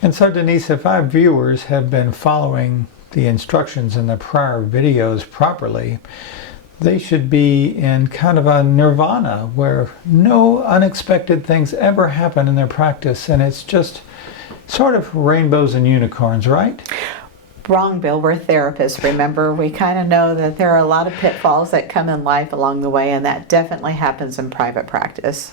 And so, Denise, if our viewers have been following the instructions in the prior videos properly, they should be in kind of a nirvana where no unexpected things ever happen in their practice, and it's just sort of rainbows and unicorns, right? Wrong, Bill. We're therapists. Remember, we kind of know that there are a lot of pitfalls that come in life along the way, and that definitely happens in private practice.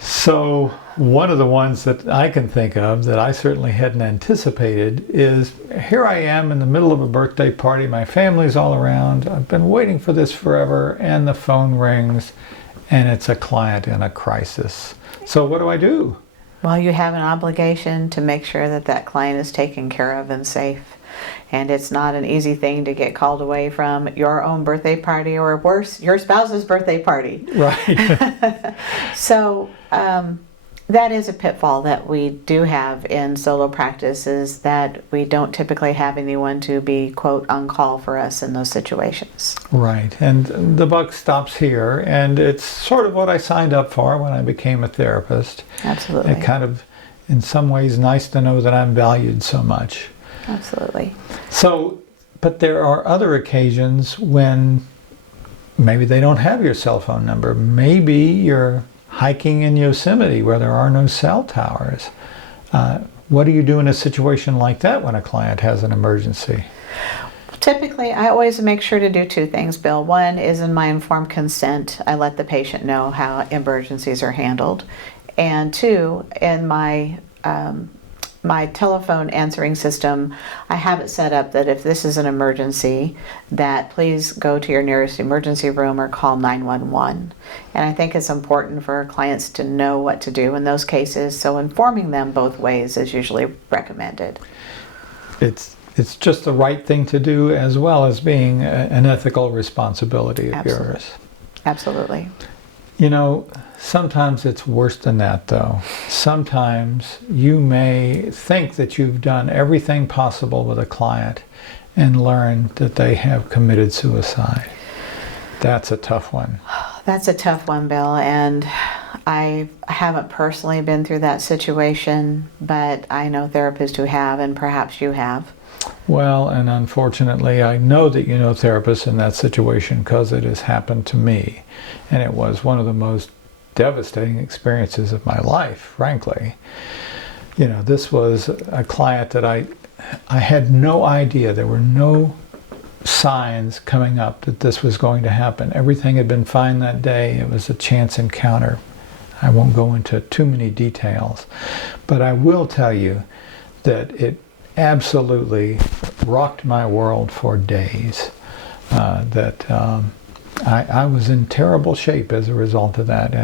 So one of the ones that I can think of that I certainly hadn't anticipated is here I am in the middle of a birthday party. My family's all around. I've been waiting for this forever, and the phone rings, and it's a client in a crisis. So what do I do? Well, you have an obligation to make sure that that client is taken care of and safe. And it's not an easy thing to get called away from your own birthday party, or worse, your spouse's birthday party. Right. So that is a pitfall that we do have in solo practice, is that we don't typically have anyone to be, quote, on call for us in those situations. Right. And the buck stops here, and it's sort of what I signed up for when I became a therapist. Absolutely. It kind of, in some ways, nice to know that I'm valued so much. Absolutely. So, but there are other occasions when maybe they don't have your cell phone number. Maybe you're hiking in Yosemite where there are no cell towers. What do you do in a situation like that when a client has an emergency? Typically, I always make sure to do two things, Bill. One is, in my informed consent, I let the patient know how emergencies are handled. And two, in my telephone answering system, I have it set up that if this is an emergency, that please go to your nearest emergency room or call 911. And I think it's important for our clients to know what to do in those cases, so informing them both ways is usually recommended. It's just the right thing to do, as well as being an ethical responsibility of yours. Absolutely. You know, sometimes it's worse than that, though. Sometimes you may think that you've done everything possible with a client and learn that they have committed suicide. That's a tough one. That's a tough one, Bill, and I haven't personally been through that situation, but I know therapists who have, and perhaps you have. Well, and unfortunately, I know that you know therapists in that situation because it has happened to me. And it was one of the most devastating experiences of my life, frankly. You know, this was a client that I had no idea. There were no signs coming up that this was going to happen. Everything had been fine that day. It was a chance encounter. I won't go into too many details, but I will tell you that it absolutely rocked my world for days. I was in terrible shape as a result of that,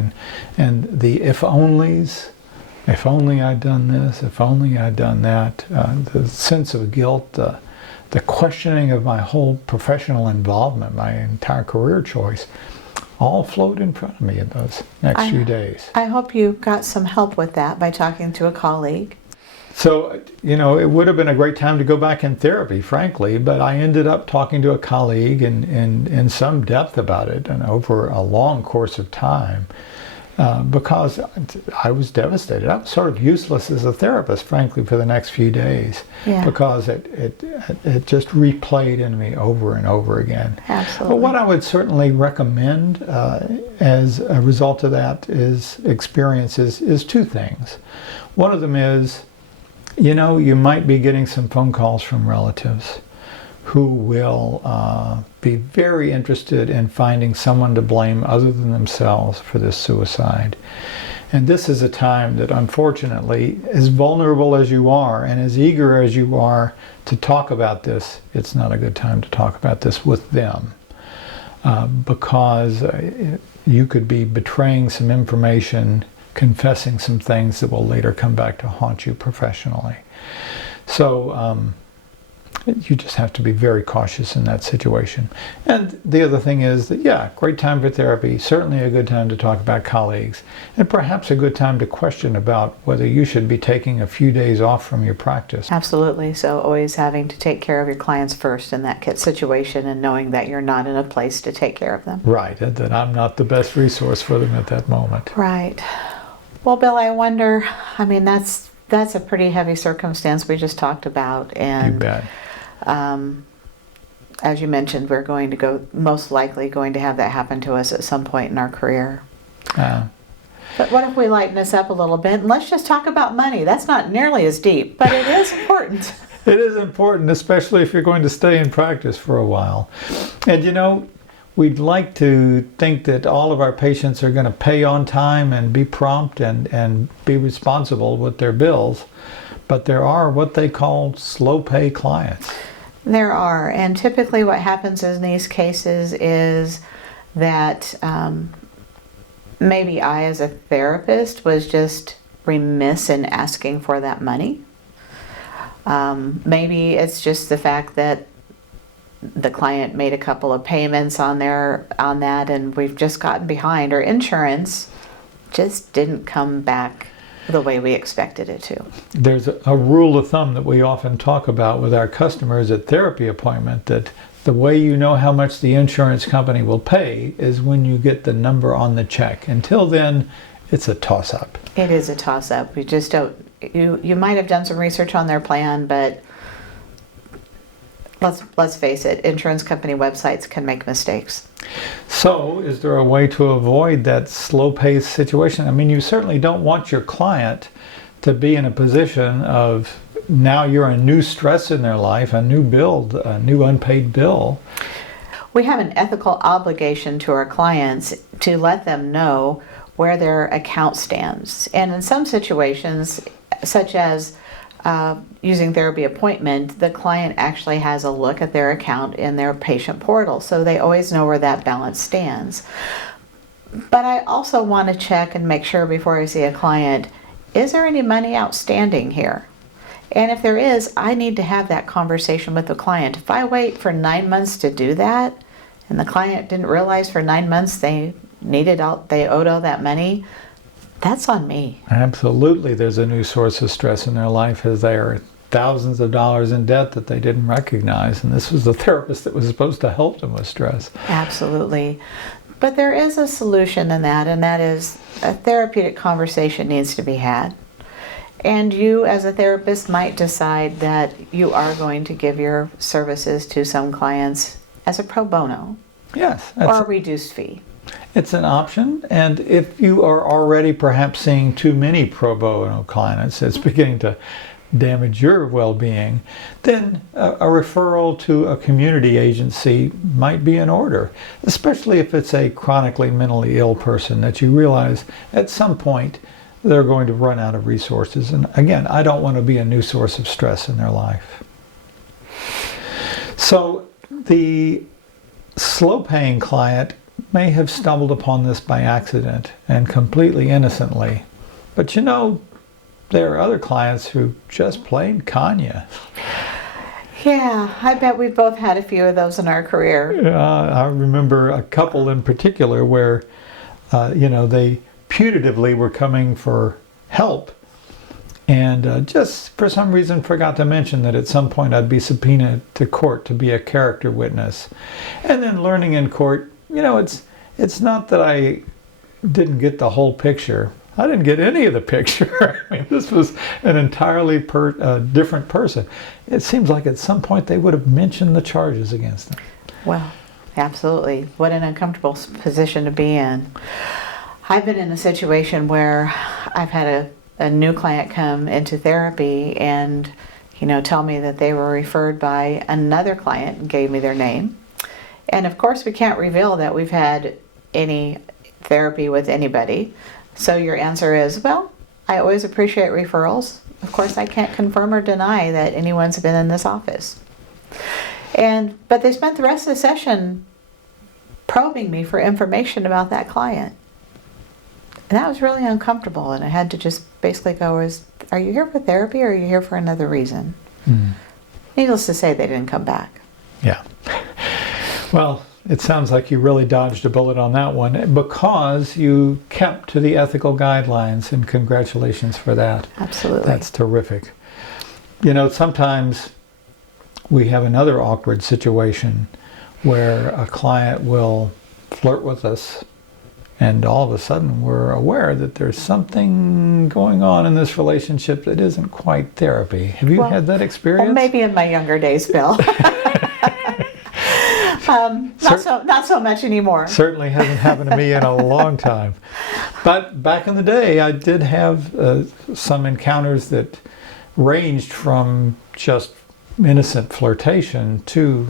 and the if onlys, if only I'd done this, if only I'd done that, the sense of guilt, the questioning of my whole professional involvement, my entire career choice, all flowed in front of me in those next few days. I hope you got some help with that by talking to a colleague. So, you know, it would have been a great time to go back in therapy, frankly, but I ended up talking to a colleague in some depth about it and over a long course of time because I was devastated. I was sort of useless as a therapist, frankly, for the next few days because it just replayed in me over and over again. Absolutely. But what I would certainly recommend as a result of that experiences is two things. One of them is, you know, you might be getting some phone calls from relatives who will be very interested in finding someone to blame other than themselves for this suicide. And this is a time that, unfortunately, as vulnerable as you are and as eager as you are to talk about this, it's not a good time to talk about this with them because you could be betraying some information, confessing some things that will later come back to haunt you professionally. So you just have to be very cautious in that situation. And the other thing is that, yeah, great time for therapy, certainly a good time to talk about colleagues, and perhaps a good time to question about whether you should be taking a few days off from your practice. Absolutely. So always having to take care of your clients first in that situation and knowing that you're not in a place to take care of them. Right, and that I'm not the best resource for them at that moment. Right. Well, Bill, I wonder, I mean, that's that's a pretty heavy circumstance we just talked about. You And bet. as you mentioned, we're going to go, most likely going to have that happen to us at some point in our career. But what if we lighten this up a little bit and let's just talk about money? That's not nearly as deep, but it is important. It is important, especially if you're going to stay in practice for a while. And you know, we'd like to think that all of our patients are going to pay on time and be prompt and be responsible with their bills. But there are what they call slow pay clients. There are, and typically what happens in these cases is that maybe I, as a therapist, was just remiss in asking for that money. Maybe it's just the fact that the client made a couple of payments on that, and we've just gotten behind, or insurance just didn't come back the way we expected it to. There's a rule of thumb that we often talk about with our customers at therapy appointment, that the way you know how much the insurance company will pay is when you get the number on the check. Until then, it's a toss-up. It is a toss-up. We just don't. You might have done some research on their plan, but let's face it, insurance company websites can make mistakes. So, is there a way to avoid that slow-paced situation? I mean, you certainly don't want your client to be in a position of, now you're a new stress in their life, a new bill, a new unpaid bill. We have an ethical obligation to our clients to let them know where their account stands. And in some situations, such as using therapy appointment, the client actually has a look at their account in their patient portal, so they always know where that balance stands. But I also want to check and make sure before I see a client, is there any money outstanding here? And if there is, I need to have that conversation with the client. If I wait for 9 months to do that, and the client didn't realize for 9 months they owed all that money, that's on me. Absolutely, there's a new source of stress in their life, as they are thousands of dollars in debt that they didn't recognize, and this was the therapist that was supposed to help them with stress. Absolutely. But there is a solution in that, and that is a therapeutic conversation needs to be had. And you, as a therapist, might decide that you are going to give your services to some clients as a pro bono. Yes. Or a reduced fee. It's an option, and if you are already perhaps seeing too many pro bono clients, it's beginning to damage your well-being, then a referral to a community agency might be in order, especially if it's a chronically mentally ill person that you realize at some point they're going to run out of resources. And again, I don't want to be a new source of stress in their life. So the slow-paying client may have stumbled upon this by accident and completely innocently. But you know, there are other clients who just plain con you. Yeah, I bet we've both had a few of those in our career. I remember a couple in particular where, they putatively were coming for help, and just for some reason forgot to mention that at some point I'd be subpoenaed to court to be a character witness. And then learning in court, it's not that I didn't get the whole picture. I didn't get any of the picture. I mean, this was an entirely different person. It seems like at some point they would have mentioned the charges against them. Well, absolutely. What an uncomfortable position to be in. I've been in a situation where I've had a new client come into therapy and, tell me that they were referred by another client and gave me their name. And of course, we can't reveal that we've had any therapy with anybody. So your answer is, well, I always appreciate referrals. Of course, I can't confirm or deny that anyone's been in this office. But they spent the rest of the session probing me for information about that client. And that was really uncomfortable, and I had to just basically go, are you here for therapy or are you here for another reason? Needless to say, they didn't come back. Yeah. Well, it sounds like you really dodged a bullet on that one because you kept to the ethical guidelines, and congratulations for that. Absolutely. That's terrific. Sometimes we have another awkward situation where a client will flirt with us and all of a sudden we're aware that there's something going on in this relationship that isn't quite therapy. Have you had that experience? Well, maybe in my younger days, Bill. Not so much anymore. Certainly hasn't happened to me in a long time. But back in the day, I did have some encounters that ranged from just innocent flirtation to,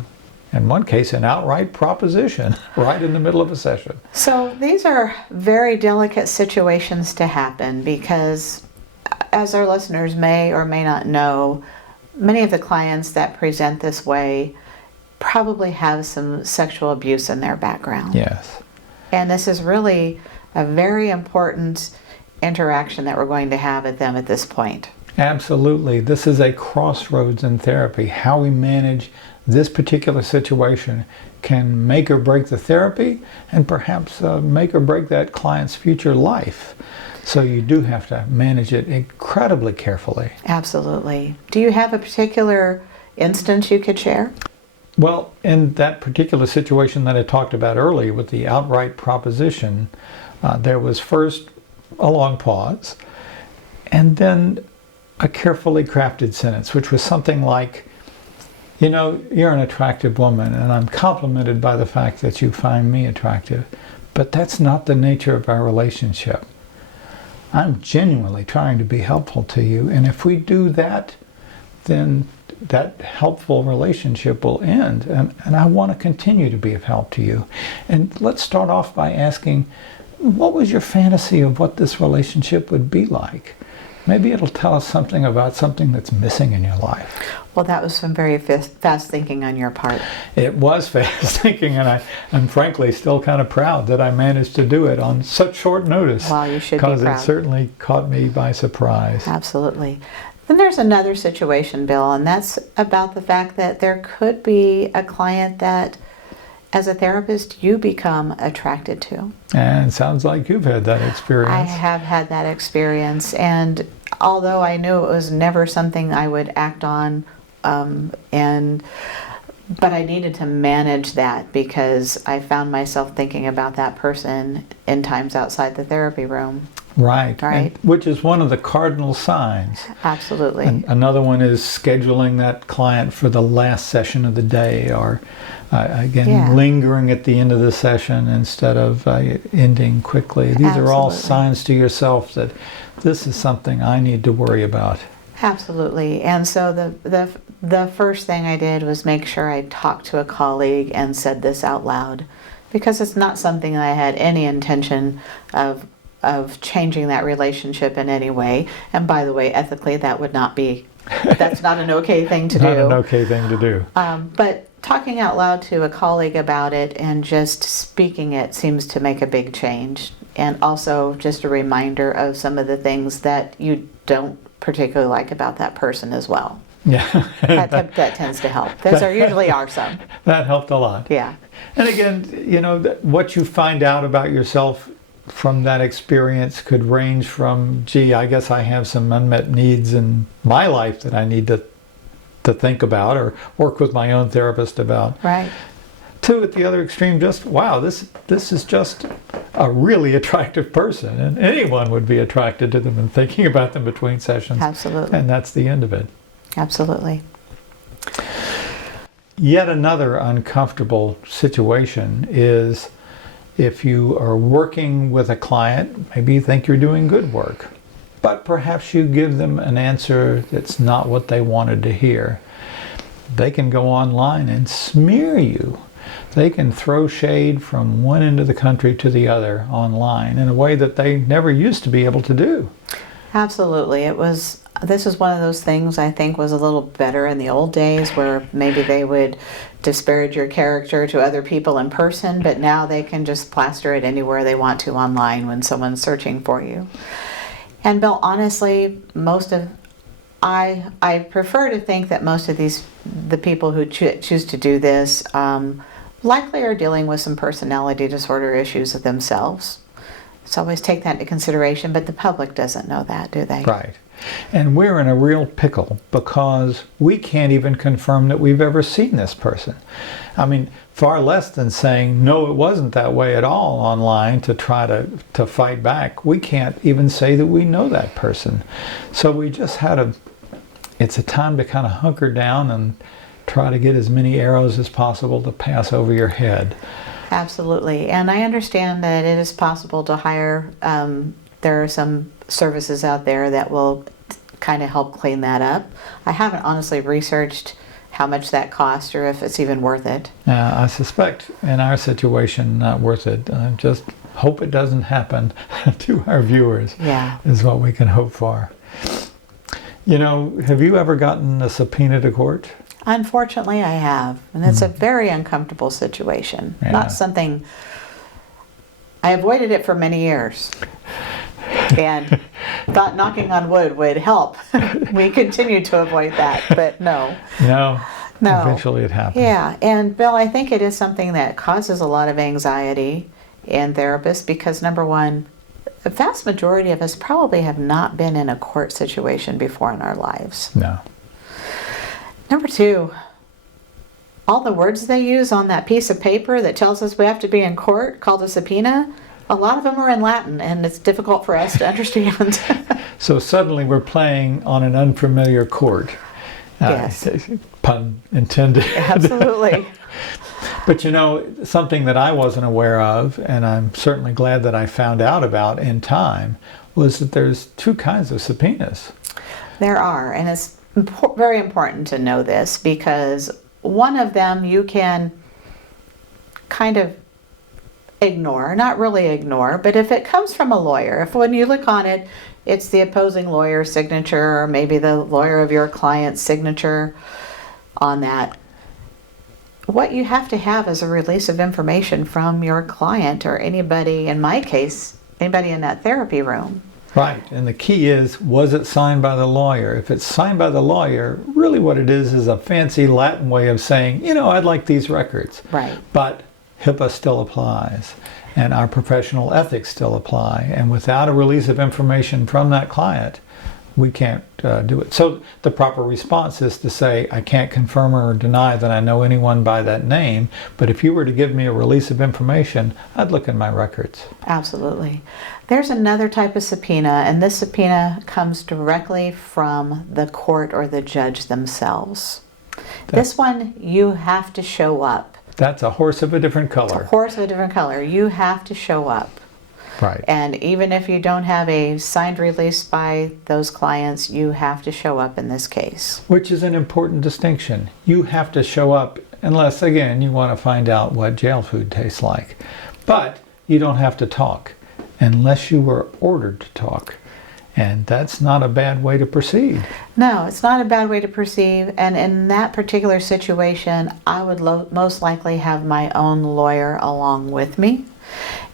in one case, an outright proposition right in the middle of a session. So these are very delicate situations to happen because, as our listeners may or may not know, many of the clients that present this way probably have some sexual abuse in their background. Yes. And this is really a very important interaction that we're going to have with them at this point. Absolutely. This is a crossroads in therapy. How we manage this particular situation can make or break the therapy and perhaps make or break that client's future life. So you do have to manage it incredibly carefully. Absolutely. Do you have a particular instance you could share? Well, in that particular situation that I talked about earlier with the outright proposition, there was first a long pause and then a carefully crafted sentence, which was something like, you know, you're an attractive woman and I'm complimented by the fact that you find me attractive, but that's not the nature of our relationship. I'm genuinely trying to be helpful to you, and if we do that, then that helpful relationship will end, and I want to continue to be of help to you. And let's start off by asking, what was your fantasy of what this relationship would be like? Maybe it'll tell us something about something that's missing in your life. Well, that was some very fast thinking on your part. It was fast thinking, and I'm frankly still kind of proud that I managed to do it on such short notice. Well, you should be proud. Because it certainly caught me by surprise. Absolutely. Then there's another situation, Bill, and that's about the fact that there could be a client that, as a therapist, you become attracted to. And it sounds like you've had that experience. I have had that experience, and although I knew it was never something I would act on, but I needed to manage that because I found myself thinking about that person in times outside the therapy room. Right. Right. Which is one of the cardinal signs. Absolutely. And another one is scheduling that client for the last session of the day, or lingering at the end of the session instead of ending quickly. These are all signs to yourself that this is something I need to worry about. Absolutely. And so the first thing I did was make sure I talked to a colleague and said this out loud, because it's not something I had any intention of changing that relationship in any way. And by the way, ethically, that's not an okay thing to do. Not an okay thing to do. But talking out loud to a colleague about it and just speaking it seems to make a big change. And also just a reminder of some of the things that you don't particularly like about that person as well. Yeah. that tends to help. There usually are some. That helped a lot. Yeah. And again, you know, what you find out about yourself from that experience could range from, gee, I guess I have some unmet needs in my life that I need to think about or work with my own therapist about. Right. To, at the other extreme, just, wow, this is just a really attractive person, and anyone would be attracted to them and thinking about them between sessions. Absolutely. And that's the end of it. Absolutely. Yet another uncomfortable situation is if you are working with a client, maybe you think you're doing good work, but perhaps you give them an answer that's not what they wanted to hear. They can go online and smear you. They can throw shade from one end of the country to the other online in a way that they never used to be able to do. Absolutely. This is one of those things I think was a little better in the old days, where maybe they would disparage your character to other people in person, but now they can just plaster it anywhere they want to online when someone's searching for you. And Bill, honestly, I prefer to think that most of the people who choose to do this likely are dealing with some personality disorder issues of themselves. So always take that into consideration, but the public doesn't know that, do they? Right. And we're in a real pickle because we can't even confirm that we've ever seen this person. I mean, far less than saying, no, it wasn't that way at all online to try to fight back. We can't even say that we know that person. So we just it's a time to kind of hunker down and try to get as many arrows as possible to pass over your head. Absolutely. And I understand that it is possible to hire, there are some services out there that will kind of help clean that up. I haven't honestly researched how much that costs or if it's even worth it. I suspect in our situation, not worth it. Just hope it doesn't happen to our viewers. Yeah. Is what we can hope for. You know, have you ever gotten a subpoena to court? Unfortunately, I have. And it's a very uncomfortable situation. Yeah. Not something, I avoided it for many years. And thought knocking on wood would help. We continue to avoid that, but no. No. No. Eventually it happens. Yeah, and Bill, I think it is something that causes a lot of anxiety in therapists because, number one, the vast majority of us probably have not been in a court situation before in our lives. No. Number two, all the words they use on that piece of paper that tells us we have to be in court, called a subpoena, a lot of them are in Latin, and it's difficult for us to understand. So suddenly we're playing on an unfamiliar court. Yes. Pun intended. Absolutely. But you know, something that I wasn't aware of, and I'm certainly glad that I found out about in time, was that there's two kinds of subpoenas. There are, and it's very important to know this because one of them you can kind of ignore, not really ignore, but if it comes from a lawyer, if when you look on it, it's the opposing lawyer's signature or maybe the lawyer of your client's signature on that, what you have to have is a release of information from your client or anybody, in my case, anybody in that therapy room. Right, and the key is, was it signed by the lawyer? If it's signed by the lawyer, really what it is a fancy Latin way of saying, you know, I'd like these records. Right. But HIPAA still applies, and our professional ethics still apply, and without a release of information from that client, we can't do it. So the proper response is to say, I can't confirm or deny that I know anyone by that name, but if you were to give me a release of information, I'd look in my records. Absolutely. There's another type of subpoena, and this subpoena comes directly from the court or the judge themselves. This one, you have to show up. That's a horse of a different color. A horse of a different color. You have to show up. Right. And even if you don't have a signed release by those clients, you have to show up in this case. Which is an important distinction. You have to show up unless, again, you want to find out what jail food tastes like. But you don't have to talk unless you were ordered to talk. And that's not a bad way to proceed. No, it's not a bad way to proceed. And in that particular situation, I would most likely have my own lawyer along with me.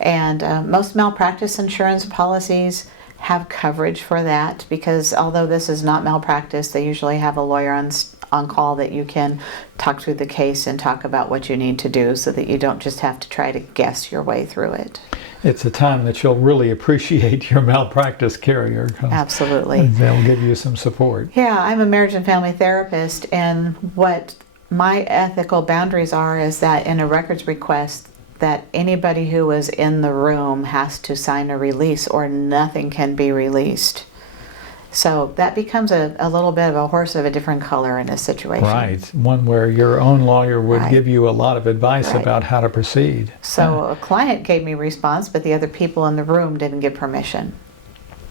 And most malpractice insurance policies have coverage for that because although this is not malpractice, they usually have a lawyer on call that you can talk through the case and talk about what you need to do so that you don't just have to try to guess your way through it. It's a time that you'll really appreciate your malpractice carrier. Absolutely. They'll give you some support. Yeah, I'm a marriage and family therapist, and what my ethical boundaries are is that in a records request, that anybody who was in the room has to sign a release or nothing can be released. So that becomes a little bit of a horse of a different color in this situation. Right, one where your own lawyer would Right. give you a lot of advice Right. about how to proceed. So a client gave me response, but the other people in the room didn't give permission.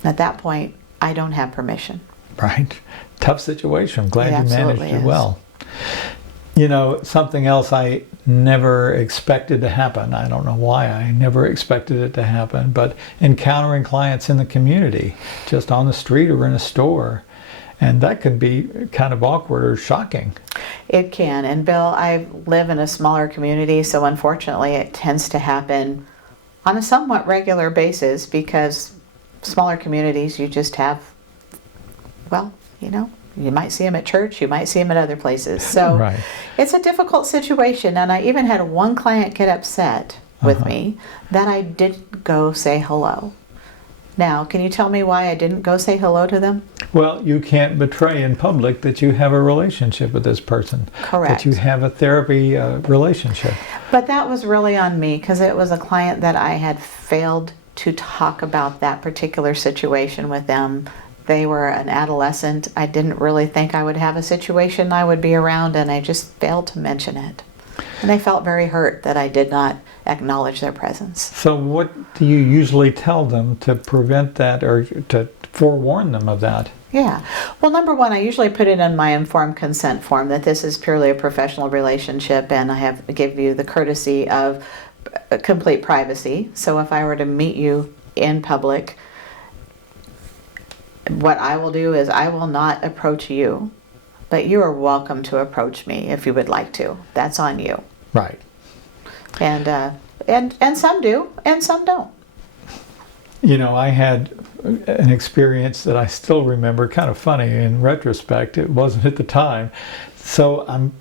At that point, I don't have permission. Right, tough situation. I'm glad It you managed absolutely it is. well. You know, something else I never expected to happen. I don't know why I never expected it to happen, but encountering clients in the community, just on the street or in a store. And that can be kind of awkward or shocking. It can. And Bill, I live in a smaller community, so unfortunately it tends to happen on a somewhat regular basis because smaller communities, you just have, well, you know, you might see them at church, you might see them at other places. So Right. It's a difficult situation. And I even had one client get upset with me that I didn't go say hello. Now, can you tell me why I didn't go say hello to them? Well, you can't betray in public that you have a relationship with this person. Correct. That you have a therapy relationship. But that was really on me because it was a client that I had failed to talk about that particular situation with them. They were an adolescent. I didn't really think I would have a situation I would be around, and I just failed to mention it. And they felt very hurt that I did not acknowledge their presence. So what do you usually tell them to prevent that or to forewarn them of that? Yeah. Well, number one, I usually put it in my informed consent form that this is purely a professional relationship, and I have give you the courtesy of complete privacy. So if I were to meet you in public, what I will do is I will not approach you, but you are welcome to approach me if you would like to. That's on you. Right. And some do, and some don't. You know, I had an experience that I still remember, kind of funny in retrospect. It wasn't at the time. So I'm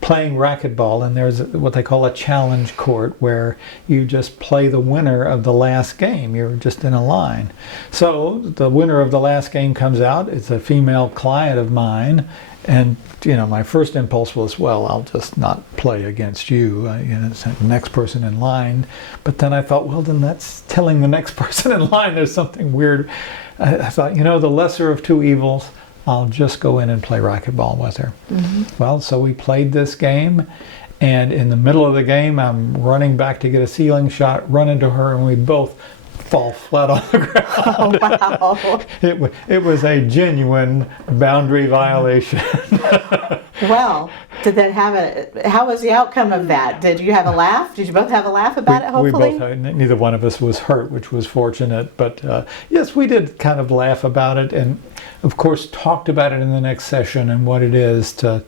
playing racquetball, and there's what they call a challenge court where you just play the winner of the last game. You're just in a line. So the winner of the last game comes out. It's a female client of mine, and you know, my first impulse was, well, I'll just not play against you. It's the next person in line. But then I thought, well, then that's telling the next person in line there's something weird. I thought, you know, the lesser of two evils, I'll just go in and play racquetball with her. Mm-hmm. Well, so we played this game, and in the middle of the game, I'm running back to get a ceiling shot, run into her, and we both fall flat on the ground. Oh, wow. It was a genuine boundary violation. Well, did that how was the outcome of that? Did you have a laugh? Did you both have a laugh about it, hopefully? We both had, neither one of us was hurt, which was fortunate. But yes, we did kind of laugh about it, and of course talked about it in the next session and what it is to,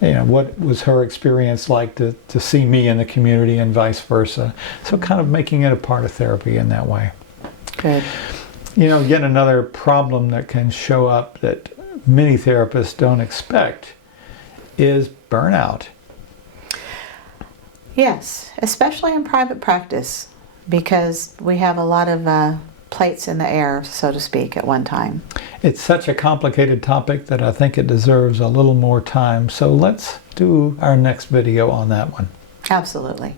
you know, what was her experience like to see me in the community and vice versa. So kind of making it a part of therapy in that way. Good. You know, yet another problem that can show up that many therapists don't expect is burnout. Yes, especially in private practice, because we have a lot of plates in the air, so to speak, at one time. It's such a complicated topic that I think it deserves a little more time. So let's do our next video on that one. Absolutely.